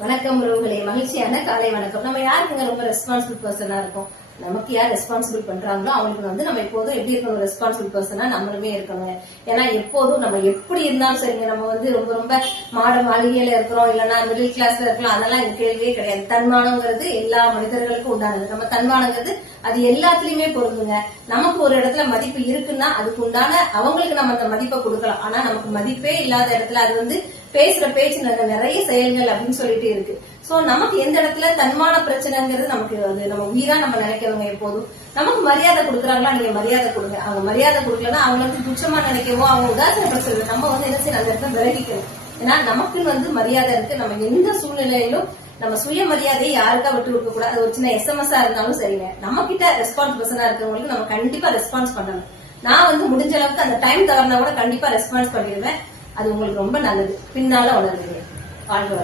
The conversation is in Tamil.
வணக்கம் உறவுகளே, மகிழ்ச்சியான காலை வணக்கம். நம்ம யாருக்குங்க ரொம்ப ரெஸ்பான்சிபிள் பர்சனா இருக்கும்? நமக்கு யார் ரெஸ்பான்சிபிள் பண்றாங்களோ அவங்களுக்கு நம்ம எப்போதும் எப்படி இருக்கணும், ரெஸ்பான்சிபிள் பர்சனா நம்மளுமே இருக்கணும். ஏன்னா எப்போதும் நம்ம எப்படி இருந்தாலும் சரிங்க, நம்ம ரொம்ப ரொம்ப மாளிகையில இருக்கிறோம், இல்லைன்னா மிடில் கிளாஸ்ல இருக்கலாம், அதெல்லாம் எனக்கு கேள்வியே கிடையாது. தன்மானங்கிறது எல்லா மனிதர்களுக்கும் உண்டானது. நம்ம தன்மானங்கிறது அது எல்லாத்துலயுமே பொருந்துங்க. நமக்கு ஒரு இடத்துல மதிப்பு இருக்குன்னா அதுக்கு உண்டான அவங்களுக்கு நம்ம அந்த மதிப்பை கொடுக்கலாம். ஆனா நமக்கு மதிப்பே இல்லாத இடத்துல அது பேசுற பேச்சு நிறைய செயல்கள் அப்படின்னு சொல்லிட்டு இருக்கு. சோ நமக்கு எந்த இடத்துல தன்மான பிரச்சனைங்கிறது நமக்கு நம்ம உயிரா நம்ம நினைக்கிறவங்க எப்போதும் நமக்கு மரியாதை கொடுக்குறாங்களா, நீங்க மரியாதை கொடுங்க. அவங்க மரியாதை கொடுக்கலன்னா அவங்க துச்சமா நினைக்கவோ அவங்க உதாசனப்படுத்துறது நம்ம என்ன செய்யணும், அந்த இடத்துல விலகிக்கணும். ஏன்னா நமக்குன்னு மரியாதை இருக்கு. நம்ம எந்த சூழ்நிலையிலும் நம்ம சுயமரியாதையை யாருக்கா விட்டு கொடுக்க கூடாது. அது ஒரு சின்ன SMS இருந்தாலும் சரிங்க, நம்ம கிட்ட ரெஸ்பான்ஸ் பர்சனா இருக்கவங்களுக்கு நம்ம கண்டிப்பா ரெஸ்பான்ஸ் பண்ணணும். நான் முடிஞ்ச அளவுக்கு அந்த டைம் தவறுனா கூட கண்டிப்பா ரெஸ்பான்ஸ் பண்ணிடுவேன். அது உங்களுக்கு ரொம்ப நல்லது, பின்னால வளருவீங்க. வாழ்க்கை